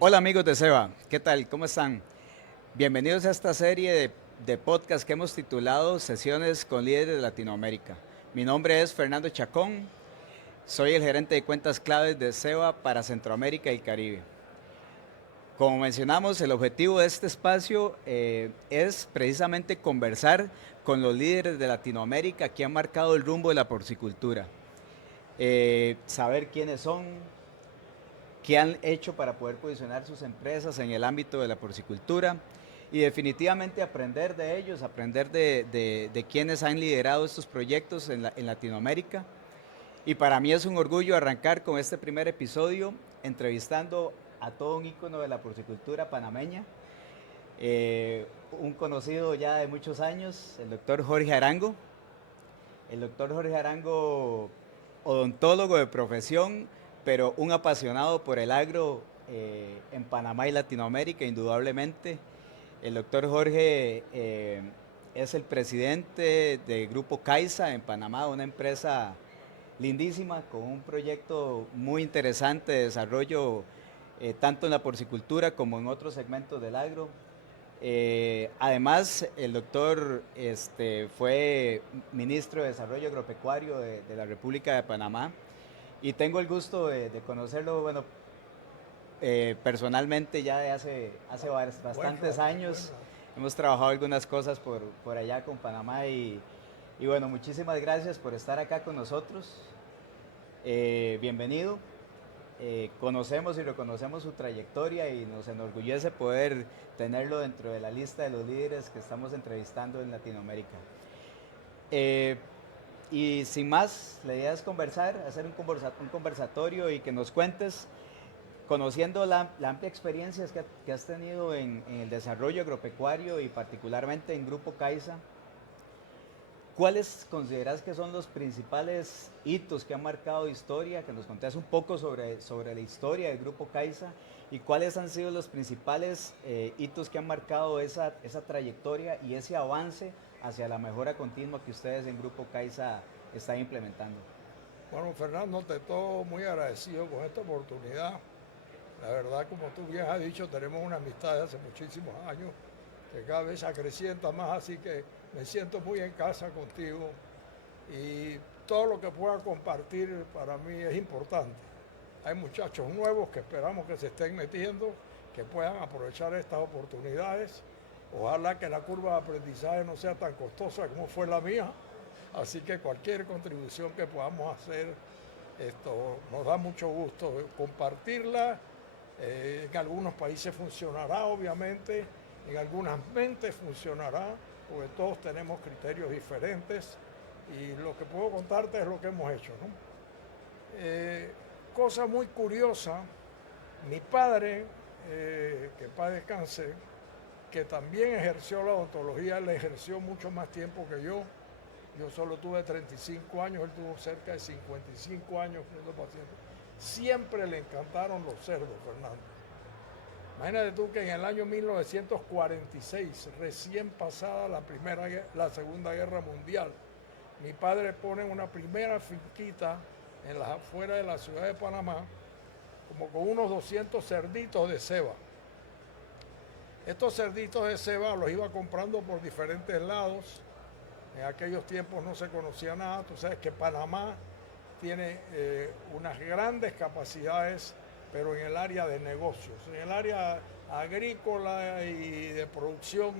Hola amigos de Seba, ¿qué tal? ¿Cómo están? Bienvenidos a esta serie de podcast que hemos titulado Sesiones con líderes de Latinoamérica. Mi nombre es Fernando Chacón, soy el gerente de cuentas claves de Seba para Centroamérica y el Caribe. Como mencionamos, el objetivo de este espacio es precisamente conversar con los líderes de Latinoamérica que han marcado el rumbo de la porcicultura. Saber quiénes son, qué han hecho para poder posicionar sus empresas en el ámbito de la porcicultura y definitivamente aprender de ellos, aprender de quienes han liderado estos proyectos en Latinoamérica. Y para mí es un orgullo arrancar con este primer episodio entrevistando a todo un ícono de la porcicultura panameña, un conocido ya de muchos años, el doctor Jorge Arango. El doctor Jorge Arango, odontólogo de profesión, pero un apasionado por el agro en Panamá y Latinoamérica, indudablemente. El doctor Jorge es el presidente del Grupo Caiza en Panamá, una empresa lindísima con un proyecto muy interesante de desarrollo tanto en la porcicultura como en otros segmentos del agro. Además, el doctor fue ministro de Desarrollo Agropecuario de la República de Panamá y tengo el gusto de conocerlo, bueno, personalmente ya de hace Buen bastantes rato, buen años. rato. Hemos trabajado algunas cosas por allá con Panamá y bueno, muchísimas gracias por estar acá con nosotros. Bienvenido. Conocemos y reconocemos su trayectoria y nos enorgullece poder tenerlo dentro de la lista de los líderes que estamos entrevistando en Latinoamérica. Eh, y sin más, la idea es conversar, hacer un conversatorio y que nos cuentes, conociendo la amplia experiencia que has tenido en el desarrollo agropecuario y particularmente en Grupo Caiza. ¿Cuáles consideras que son los principales hitos que han marcado historia? Que nos contés un poco sobre la historia del Grupo Caiza y cuáles han sido los principales hitos que han marcado esa trayectoria y ese avance hacia la mejora continua que ustedes en Grupo Caiza están implementando. Bueno, Fernando, te estoy muy agradecido con esta oportunidad. La verdad, como tú bien has dicho, tenemos una amistad de hace muchísimos años que cada vez se acrecienta más, así que me siento muy en casa contigo y todo lo que pueda compartir para mí es importante. Hay muchachos nuevos que esperamos que se estén metiendo, que puedan aprovechar estas oportunidades. Ojalá que la curva de aprendizaje no sea tan costosa como fue la mía. Así que cualquier contribución que podamos hacer, esto nos da mucho gusto compartirla. En algunos países funcionará, obviamente, en algunas mentes funcionará, porque todos tenemos criterios diferentes y lo que puedo contarte es lo que hemos hecho, ¿no? Cosa muy curiosa, mi padre, que paz descanse, que también ejerció la odontología, le ejerció mucho más tiempo que yo. Yo solo tuve 35 años, él tuvo cerca de 55 años siendo paciente. Siempre le encantaron los cerdos, Fernando. Imagínate tú que en el año 1946, recién pasada la Segunda Guerra Mundial, mi padre pone una primera finquita en las afueras de la ciudad de Panamá, como con unos 200 cerditos de ceba. Estos cerditos de ceba los iba comprando por diferentes lados. En aquellos tiempos no se conocía nada. Tú sabes que Panamá tiene unas grandes capacidades, pero en el área de negocios, en el área agrícola y de producción.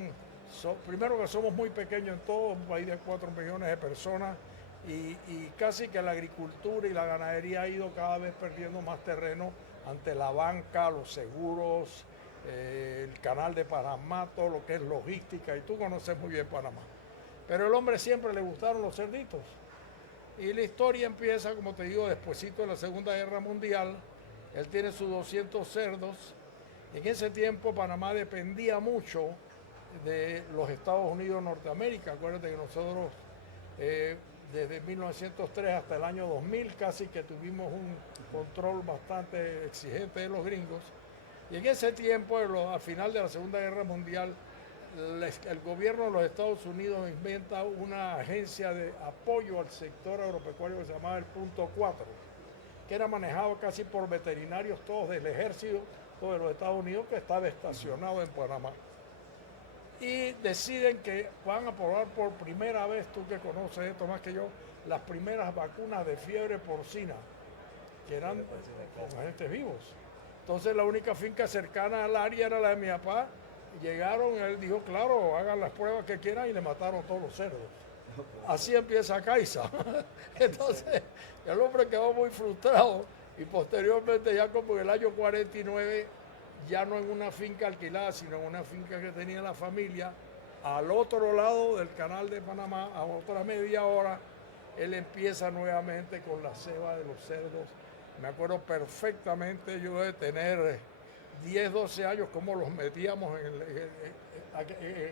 Primero que somos muy pequeños en todo, un país de 4 millones de personas y casi que la agricultura y la ganadería ha ido cada vez perdiendo más terreno ante la banca, los seguros, el canal de Panamá, todo lo que es logística, y tú conoces muy bien Panamá. Pero el hombre siempre le gustaron los cerditos. Y la historia empieza, como te digo, despuesito de la Segunda Guerra Mundial. Él tiene sus 200 cerdos. En ese tiempo Panamá dependía mucho de los Estados Unidos de Norteamérica. Acuérdate que nosotros desde 1903 hasta el año 2000 casi que tuvimos un control bastante exigente de los gringos. Y en ese tiempo, al final de la Segunda Guerra Mundial, el gobierno de los Estados Unidos inventa una agencia de apoyo al sector agropecuario que se llamaba el Punto 4, que era manejado casi por veterinarios todos del ejército de los Estados Unidos que estaba estacionado en Panamá. Y deciden que van a probar por primera vez, tú que conoces esto más que yo, las primeras vacunas de fiebre porcina, que eran con agentes vivos. Entonces la única finca cercana al área era la de mi papá. Llegaron, él dijo, claro, hagan las pruebas que quieran y le mataron todos los cerdos. Así empieza Caiza. Entonces el hombre quedó muy frustrado y posteriormente ya como en el año 49, ya no en una finca alquilada, sino en una finca que tenía la familia, al otro lado del canal de Panamá, a otra media hora, él empieza nuevamente con la ceba de los cerdos. Me acuerdo perfectamente yo de tener 10, 12 años, cómo los metíamos en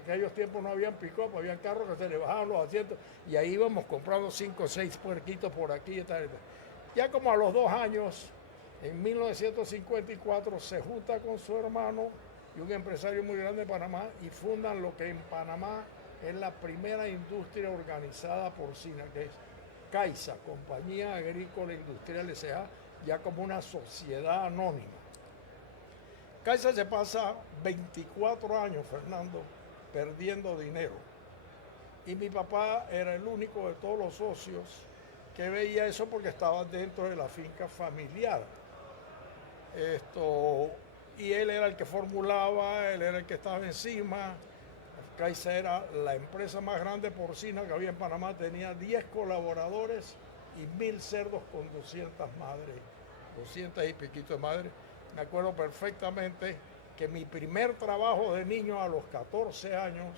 aquellos tiempos no habían pick-up, habían carros que se le bajaban los asientos y ahí íbamos comprando 5 o 6 puerquitos por aquí y tal. Ya como a los 2 años, en 1954, se junta con su hermano y un empresario muy grande de Panamá y fundan lo que en Panamá es la primera industria organizada porcina, que es Caiza, Compañía Agrícola Industrial S.A., ya como una sociedad anónima. Caiza se pasa 24 años, Fernando, perdiendo dinero. Y mi papá era el único de todos los socios que veía eso porque estaba dentro de la finca familiar. Y él era el que formulaba, él era el que estaba encima. Caiza era la empresa más grande porcina que había en Panamá, tenía 10 colaboradores y 1000 cerdos con 200 madres, 200 y piquito de madres. Me acuerdo perfectamente que mi primer trabajo de niño a los 14 años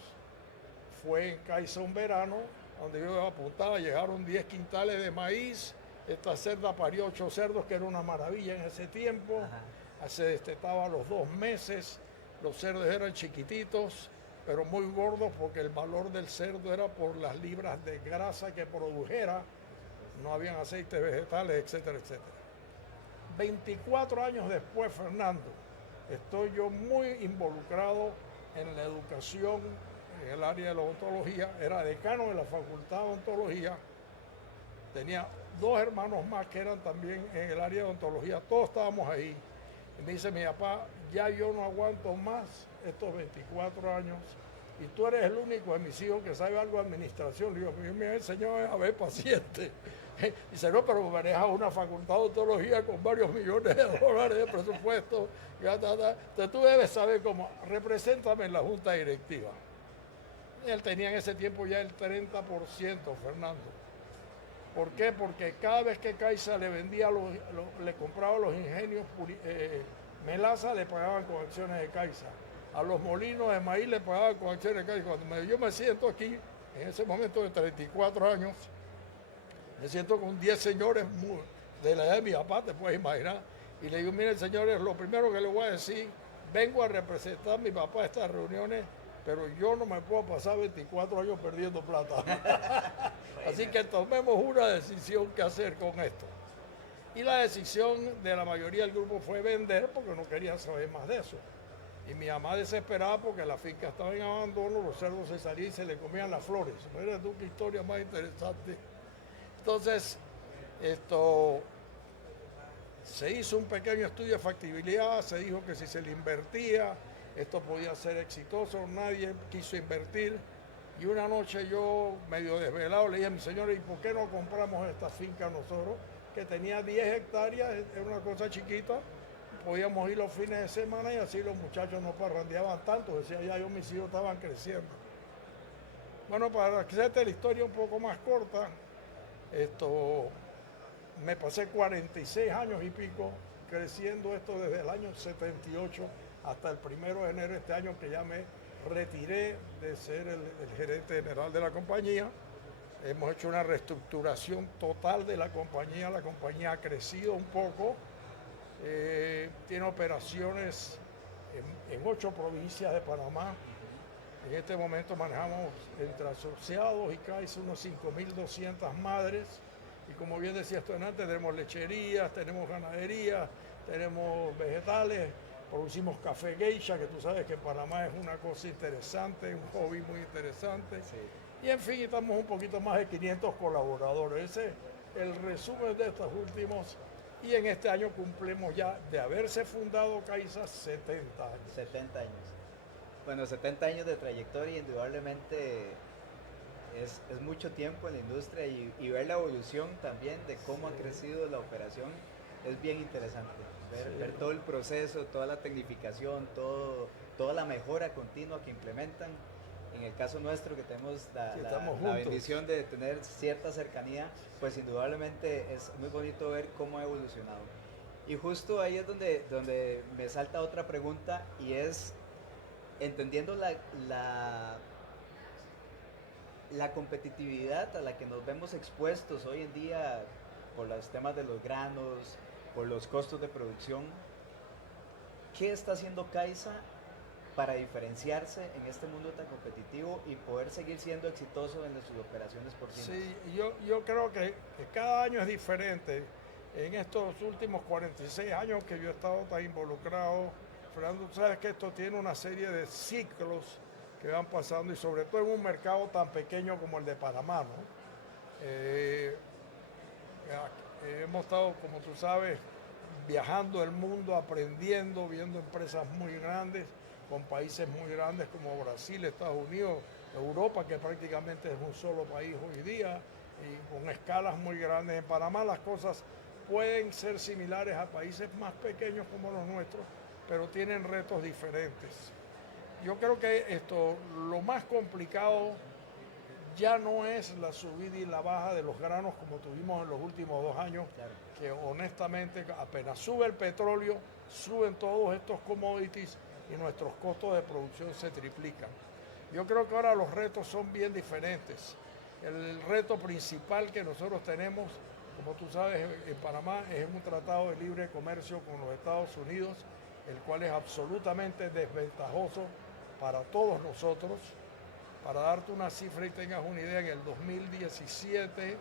fue en Caiza un verano, donde yo apuntaba, llegaron 10 quintales de maíz, esta cerda parió 8 cerdos, que era una maravilla en ese tiempo. Ajá. Se destetaba a los 2 meses, los cerdos eran chiquititos, pero muy gordos porque el valor del cerdo era por las libras de grasa que produjera, no habían aceites vegetales, etcétera, etcétera. 24 años después, Fernando, estoy yo muy involucrado en la educación en el área de la odontología, era decano de la Facultad de Odontología, tenía 2 hermanos más que eran también en el área de odontología, todos estábamos ahí. Y me dice mi papá, ya yo no aguanto más estos 24 años y tú eres el único de mis hijos que sabe algo de administración. Le digo, me enseñó a ver paciente. Dice, no, pero maneja una facultad de odontología con varios millones de dólares de presupuesto. Entonces tú debes saber cómo, represéntame en la junta directiva. Él tenía en ese tiempo ya el 30%, Fernando. ¿Por qué? Porque cada vez que Caiza le vendía, le compraba los ingenios melaza, le pagaban con acciones de Caiza. A los molinos de maíz le pagaban con acciones de Caiza. Cuando yo me siento aquí, en ese momento de 34 años, me siento con 10 señores de la edad de mi papá, te puedes imaginar. Y le digo, miren señores, lo primero que les voy a decir, vengo a representar a mi papá a estas reuniones, pero yo no me puedo pasar 24 años perdiendo plata. Así que tomemos una decisión que hacer con esto. Y la decisión de la mayoría del grupo fue vender porque no querían saber más de eso. Y mi mamá desesperada porque la finca estaba en abandono, los cerdos se salían y se le comían las flores. Mira tú qué historia más interesante. Entonces, se hizo un pequeño estudio de factibilidad, se dijo que si se le invertía, esto podía ser exitoso, nadie quiso invertir. Y una noche yo, medio desvelado, le dije a mi señora, ¿y por qué no compramos esta finca nosotros? Que tenía 10 hectáreas, era una cosa chiquita, podíamos ir los fines de semana y así los muchachos no parrandeaban tanto, decía ya yo, mis hijos estaban creciendo. Bueno, para hacerte la historia un poco más corta, me pasé 46 años y pico creciendo esto desde el año 78 hasta el 1 de enero de este año, que ya me retiré de ser el gerente general de la compañía. Hemos hecho una reestructuración total de la compañía ha crecido un poco, tiene operaciones en 8 provincias de Panamá. En este momento manejamos entre asociados y Caiza unos 5.200 madres. Y como bien decía esto antes, tenemos lecherías, tenemos ganadería, tenemos vegetales, producimos café geisha, que tú sabes que en Panamá es una cosa interesante, un hobby muy interesante. Sí. Y en fin, estamos un poquito más de 500 colaboradores. Ese es el resumen de estos últimos y en este año cumplimos ya de haberse fundado Caiza 70 años. 70 años. Bueno, 70 años de trayectoria indudablemente es mucho tiempo en la industria y ver la evolución también de cómo ha crecido la operación es bien interesante. Ver todo el proceso, toda la tecnificación, toda la mejora continua que implementan. En el caso nuestro, que tenemos la bendición de tener cierta cercanía, pues indudablemente es muy bonito ver cómo ha evolucionado. Y justo ahí es donde me salta otra pregunta, y es, entendiendo la competitividad a la que nos vemos expuestos hoy en día por los temas de los granos, por los costos de producción, ¿qué está haciendo Caiza para diferenciarse en este mundo tan competitivo y poder seguir siendo exitoso en sus operaciones porcinas? Sí, yo creo que cada año es diferente. En estos últimos 46 años que yo he estado tan involucrado, Fernando, tú sabes que esto tiene una serie de ciclos que van pasando, y sobre todo en un mercado tan pequeño como el de Panamá, ¿no? Hemos estado, como tú sabes, viajando el mundo, aprendiendo, viendo empresas muy grandes, con países muy grandes como Brasil, Estados Unidos, Europa, que prácticamente es un solo país hoy día, y con escalas muy grandes. En Panamá las cosas pueden ser similares a países más pequeños como los nuestros, pero tienen retos diferentes. Yo creo que lo más complicado ya no es la subida y la baja de los granos como tuvimos en los últimos 2 años, Claro. que honestamente apenas sube el petróleo, suben todos estos commodities y nuestros costos de producción se triplican. Yo creo que ahora los retos son bien diferentes. El reto principal que nosotros tenemos, como tú sabes, en Panamá es un tratado de libre comercio con los Estados Unidos, el cual es absolutamente desventajoso para todos nosotros. Para darte una cifra y tengas una idea, en el 2017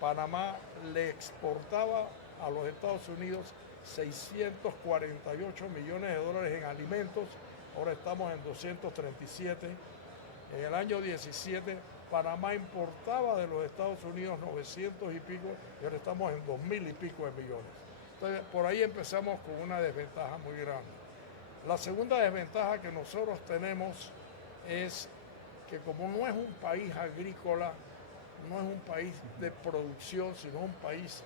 Panamá le exportaba a los Estados Unidos 648 millones de dólares en alimentos, ahora estamos en 237. En el año 17 Panamá importaba de los Estados Unidos 900 y pico, y ahora estamos en 2000 y pico de millones. Entonces por ahí empezamos con una desventaja muy grande. La segunda desventaja que nosotros tenemos es que como no es un país agrícola, no es un país de producción, sino un país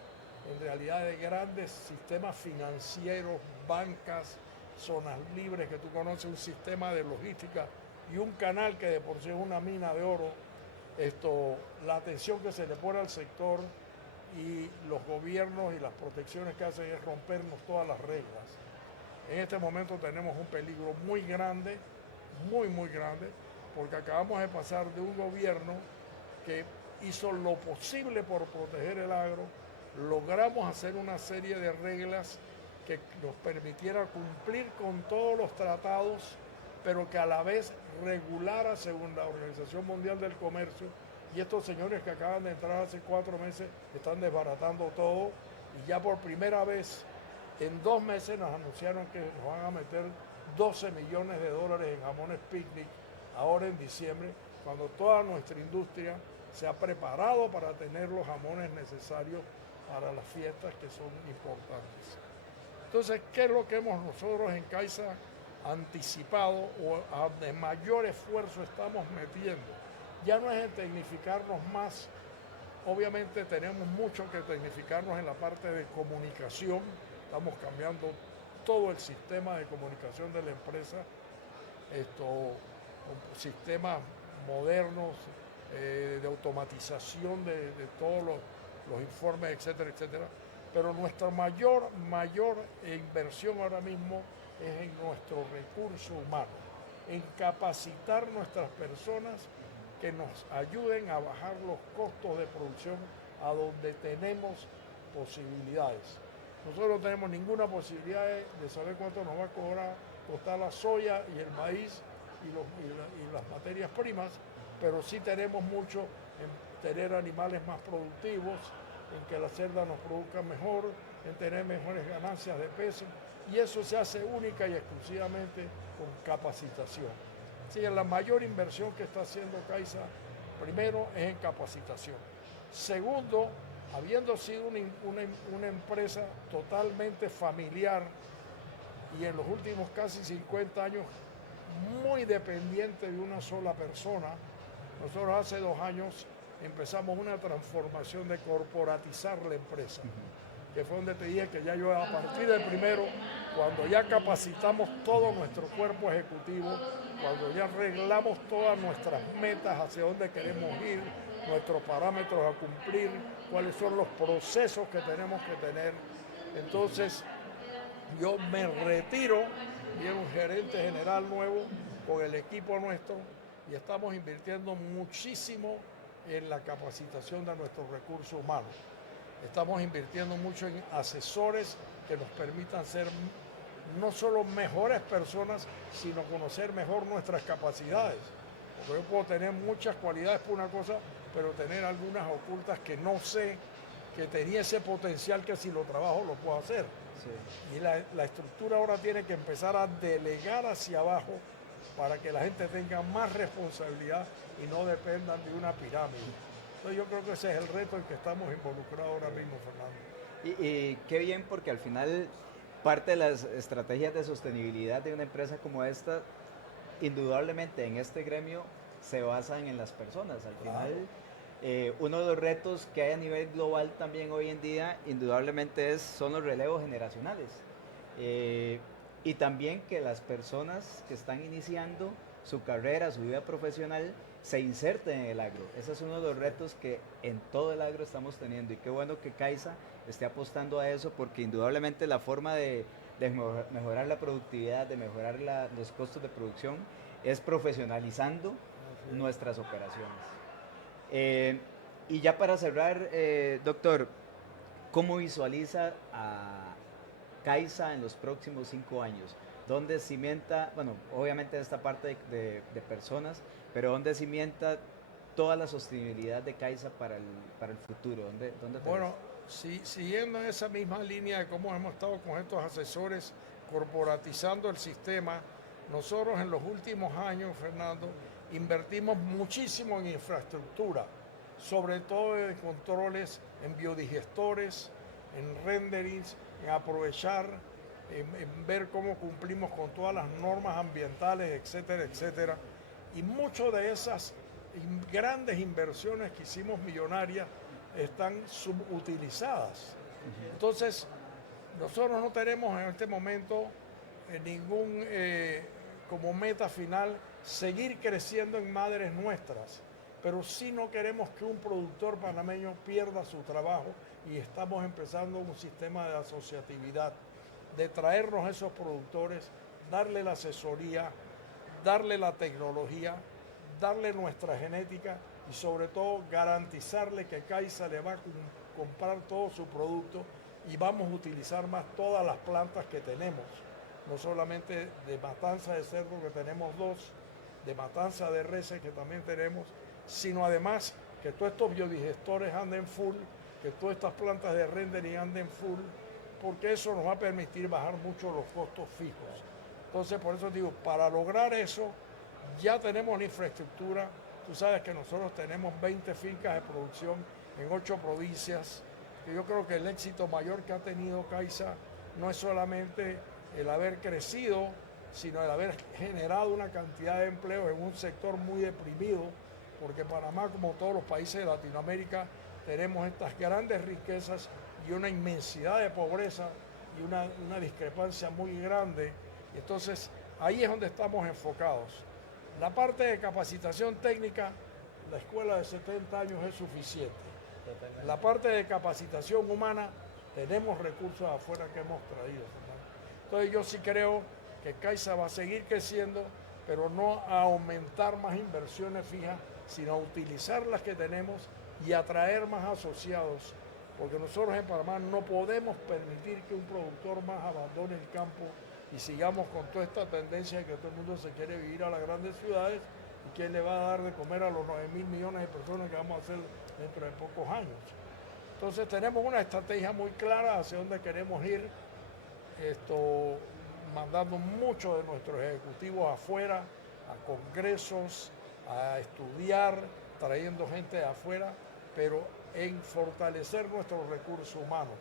en realidad de grandes sistemas financieros, bancas, zonas libres, que tú conoces, un sistema de logística y un canal que de por sí es una mina de oro. La atención que se le pone al sector y los gobiernos y las protecciones que hacen es rompernos todas las reglas. En este momento tenemos un peligro muy grande, muy grande, porque acabamos de pasar de un gobierno que hizo lo posible por proteger el agro, logramos hacer una serie de reglas que nos permitiera cumplir con todos los tratados, pero que a la vez regulara según la Organización Mundial del Comercio, y estos señores que acaban de entrar hace 4 meses están desbaratando todo, y ya por primera vez en 2 meses nos anunciaron que nos van a meter 12 millones de dólares en jamones picnic ahora en diciembre, cuando toda nuestra industria se ha preparado para tener los jamones necesarios para las fiestas que son importantes. Entonces, ¿qué es lo que hemos nosotros en Caiza anticipado o de mayor esfuerzo estamos metiendo? Ya no es en tecnificarnos más, obviamente tenemos mucho que tecnificarnos en la parte de comunicación, estamos cambiando todo el sistema de comunicación de la empresa, sistemas modernos de automatización de todos los informes, etcétera, etcétera. Pero nuestra mayor inversión ahora mismo es en nuestro recurso humano, en capacitar nuestras personas que nos ayuden a bajar los costos de producción a donde tenemos posibilidades. Nosotros no tenemos ninguna posibilidad de saber cuánto nos va a costar la soya y el maíz y las materias primas, pero sí tenemos mucho en tener animales más productivos, en que la cerda nos produzca mejor, en tener mejores ganancias de peso, y eso se hace única y exclusivamente con capacitación. Así que la mayor inversión que está haciendo Caiza, primero, es en capacitación. Segundo, habiendo sido una empresa totalmente familiar y en los últimos casi 50 años muy dependiente de una sola persona, nosotros hace 2 años empezamos una transformación de corporatizar la empresa, que fue donde te dije que ya yo a partir del primero, cuando ya capacitamos todo nuestro cuerpo ejecutivo, cuando ya arreglamos todas nuestras metas hacia dónde queremos ir, nuestros parámetros a cumplir, cuáles son los procesos que tenemos que tener, entonces yo me retiro, viene un gerente general nuevo con el equipo nuestro y estamos invirtiendo muchísimo en la capacitación de nuestros recursos humanos. Estamos invirtiendo mucho en asesores que nos permitan ser no solo mejores personas, sino conocer mejor nuestras capacidades. Porque yo puedo tener muchas cualidades por una cosa, pero tener algunas ocultas que no sé que tenía ese potencial que si lo trabajo lo puedo hacer. Sí. Y la estructura ahora tiene que empezar a delegar hacia abajo para que la gente tenga más responsabilidad y no dependan de una pirámide. Entonces yo creo que ese es el reto en que estamos involucrados ahora mismo, Fernando. Y qué bien, porque al final parte de las estrategias de sostenibilidad de una empresa como esta, indudablemente en este gremio, se basan en las personas. Al final, uno de los retos que hay a nivel global también hoy en día, indudablemente son los relevos generacionales. Y también que las personas que están iniciando su carrera, su vida profesional, se inserten en el agro. Ese es uno de los retos que en todo el agro estamos teniendo, y qué bueno que CAISA esté apostando a eso, porque indudablemente la forma de mejorar la productividad, de mejorar los costos de producción, es profesionalizando nuestras operaciones. Y ya para cerrar, doctor, ¿cómo visualiza a CAISA en los próximos 5 años? ¿Dónde cimienta, bueno, obviamente esta parte de personas, pero dónde cimienta toda la sostenibilidad de CAISA para el futuro? ¿Dónde bueno, siguiendo en esa misma línea de cómo hemos estado con estos asesores corporatizando el sistema, nosotros en los últimos años, Fernando, invertimos muchísimo en infraestructura, sobre todo en controles, en biodigestores, en renderings, en aprovechar, en ver cómo cumplimos con todas las normas ambientales, etcétera, etcétera. Y muchas de esas grandes inversiones que hicimos millonarias están subutilizadas. Entonces, nosotros no tenemos en este momento ningún como meta final seguir creciendo en madres nuestras, pero sí no queremos que un productor panameño pierda su trabajo, y estamos empezando un sistema de asociatividad, de traernos esos productores, darle la asesoría, darle la tecnología, darle nuestra genética y sobre todo garantizarle que CAISA le va a comprar todo su producto y vamos a utilizar más todas las plantas que tenemos, no solamente de matanza de cerdo, que tenemos 2, de matanza de reses, que también tenemos, sino además que todos estos biodigestores anden full, que todas estas plantas de rendering anden full, porque eso nos va a permitir bajar mucho los costos fijos. Entonces, por eso digo, para lograr eso, ya tenemos la infraestructura. Tú sabes que nosotros tenemos 20 fincas de producción en 8 provincias, que yo creo que el éxito mayor que ha tenido CAISA no es solamente el haber crecido, sino el haber generado una cantidad de empleos en un sector muy deprimido, porque Panamá, como todos los países de Latinoamérica, tenemos estas grandes riquezas y una inmensidad de pobreza y una discrepancia muy grande. Entonces, ahí es donde estamos enfocados. La parte de capacitación técnica, la escuela de 70 años es suficiente. Totalmente. La parte de capacitación humana, tenemos recursos afuera que hemos traído. Entonces yo sí creo que CAISA va a seguir creciendo, pero no a aumentar más inversiones fijas, sino a utilizar las que tenemos y atraer más asociados, porque nosotros en Panamá no podemos permitir que un productor más abandone el campo y sigamos con toda esta tendencia de que todo el mundo se quiere vivir a las grandes ciudades, y quién le va a dar de comer a los 9.000 millones de personas que vamos a hacer dentro de pocos años. Entonces tenemos una estrategia muy clara hacia dónde queremos ir, mandando muchos de nuestros ejecutivos afuera, a congresos, a estudiar, trayendo gente de afuera, pero en fortalecer nuestros recursos humanos.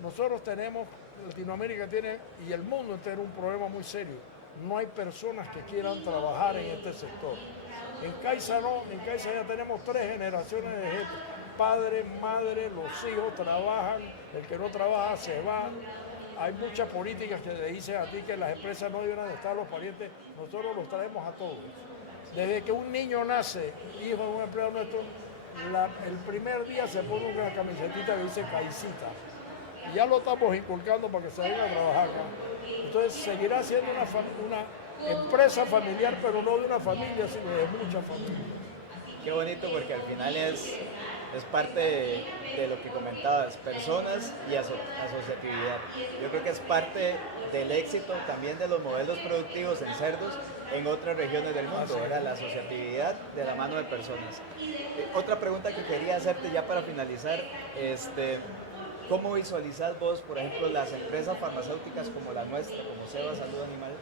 Nosotros tenemos, Latinoamérica tiene, y el mundo entero, un problema muy serio. No hay personas que quieran trabajar en este sector. En Caixa no, en Caixa ya tenemos 3 generaciones de gente. Padre, madre, los hijos trabajan, el que no trabaja se va. Hay muchas políticas que le dicen a ti que las empresas no deben estar los parientes, nosotros los traemos a todos. Desde que un niño nace, hijo de un empleado nuestro, el primer día se pone una camisetita que dice Caicita. Y ya lo estamos inculcando para que se venga a trabajar acá. Entonces seguirá siendo una empresa familiar, pero no de una familia, sino de muchas familias. Qué bonito, porque al final es parte de lo que comentabas, personas y asociatividad. Yo creo que es parte del éxito también de los modelos productivos en cerdos en otras regiones del mundo, ¿verdad? La asociatividad de la mano de personas. Otra pregunta que quería hacerte ya para finalizar, ¿cómo visualizas vos, por ejemplo, las empresas farmacéuticas como la nuestra, como Ceba Salud Animal,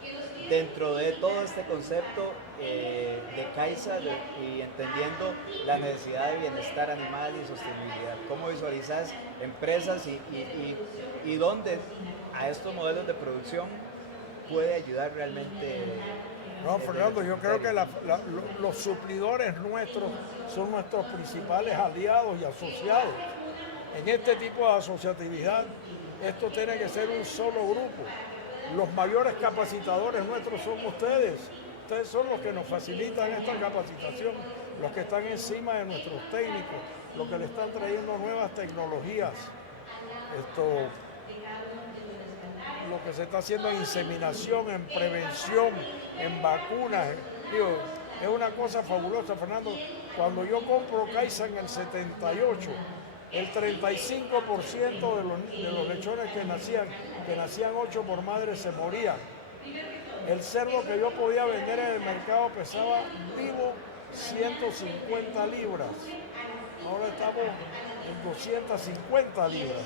dentro de todo este concepto de Caixa y entendiendo la necesidad de bienestar animal y sostenibilidad? ¿Cómo visualizas empresas y dónde a estos modelos de producción puede ayudar realmente? No, Fernando, yo creo que los suplidores nuestros son nuestros principales aliados y asociados. En este tipo de asociatividad, esto tiene que ser un solo grupo. Los mayores capacitadores nuestros son ustedes. Ustedes son los que nos facilitan esta capacitación, los que están encima de nuestros técnicos, los que le están trayendo nuevas tecnologías. Lo que se está haciendo en inseminación, en prevención, en vacunas. Digo, es una cosa fabulosa, Fernando. Cuando yo compro Caixa en el 78, el 35% de los lechones que nacían 8 por madre, se morían. El cerdo que yo podía vender en el mercado pesaba vivo 150 libras. Ahora estamos en 250 libras.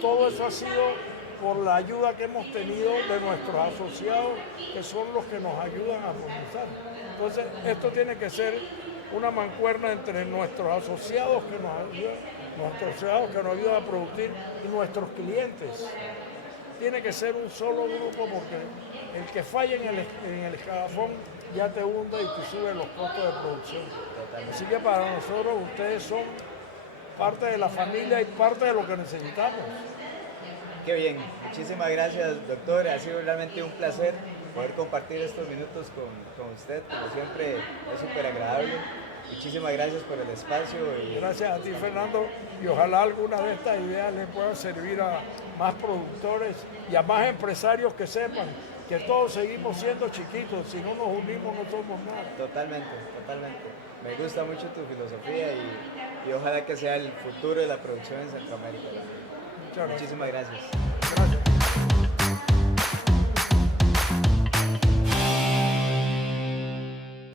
Todo eso ha sido por la ayuda que hemos tenido de nuestros asociados, que son los que nos ayudan a comenzar. Entonces, esto tiene que ser una mancuerna entre nuestros asociados que nos ayudan a producir y nuestros clientes. Tiene que ser un solo grupo, porque el que falla en el escalafón ya te hunde y te sube los costos de producción. Así que para nosotros ustedes son parte de la familia y parte de lo que necesitamos. Qué bien, muchísimas gracias, doctor. Ha sido realmente un placer poder compartir estos minutos con usted. Como siempre, es súper agradable. Muchísimas gracias por el espacio. Gracias a ti, Fernando, y ojalá alguna de estas ideas le puedan servir a más productores y a más empresarios que sepan que todos seguimos siendo chiquitos. Si no nos unimos, no somos nada. Totalmente, totalmente. Me gusta mucho tu filosofía y ojalá que sea el futuro de la producción en Centroamérica. Muchísimas gracias. Gracias.